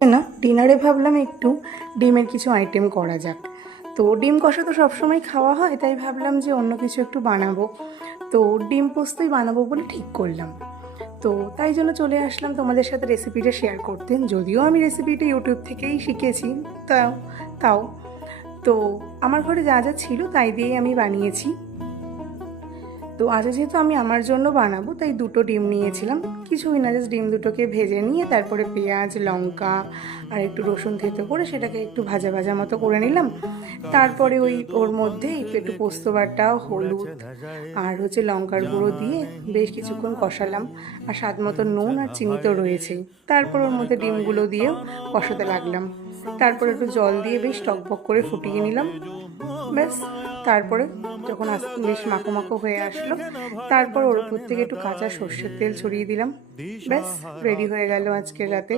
না ডিনারে ভাবলাম একটু ডিমের কিছু আইটেম করা যাক। তো ডিম কষা তো সবসময় খাওয়া হয়, তাই ভাবলাম যে অন্য কিছু একটু বানাবো। তো ডিম পোস্তই বানাবো বলে ঠিক করলাম। তো তাই জন্য চলে আসলাম তোমাদের সাথে রেসিপিটা শেয়ার করতে। যদিও আমি রেসিপিটা ইউটিউব থেকেই শিখেছি, তাও তাও তো আমার ঘরে যা যা ছিল তাই দিয়েই আমি বানিয়েছি। তো আজ যেহেতু আমি আমার জন্য বানাবো, তাই দুটো ডিম নিয়েছিলাম। কিছুই না, জাস্ট ডিম দুটোকে ভেজে নিয়ে তারপরে পেঁয়াজ, লঙ্কা আর একটু রসুন থেতো করে সেটাকে একটু ভাজা ভাজা মতো করে নিলাম। তারপরে ওর মধ্যে একটু একটু পোস্ত বাটা, হলুদ আর লঙ্কার গুঁড়ো দিয়ে বেশ কিছুক্ষণ কষালাম। আর স্বাদ মতো নুন আর চিনি তো রয়েছেই। তারপর ওর মধ্যে ডিমগুলো দিয়েও কষাতে লাগলাম। তারপর একটু জল দিয়ে বেশ টকবক করে ফুটিয়ে নিলাম। ব্যাস, তারপরে যখন বেশ মাখো মাখো হয়ে আসলো, তারপর ওর উপর থেকে একটু কাঁচা সর্ষের তেল ছড়িয়ে দিলাম। ব্যাস, রেডি হয়ে গেল আজকের রাতে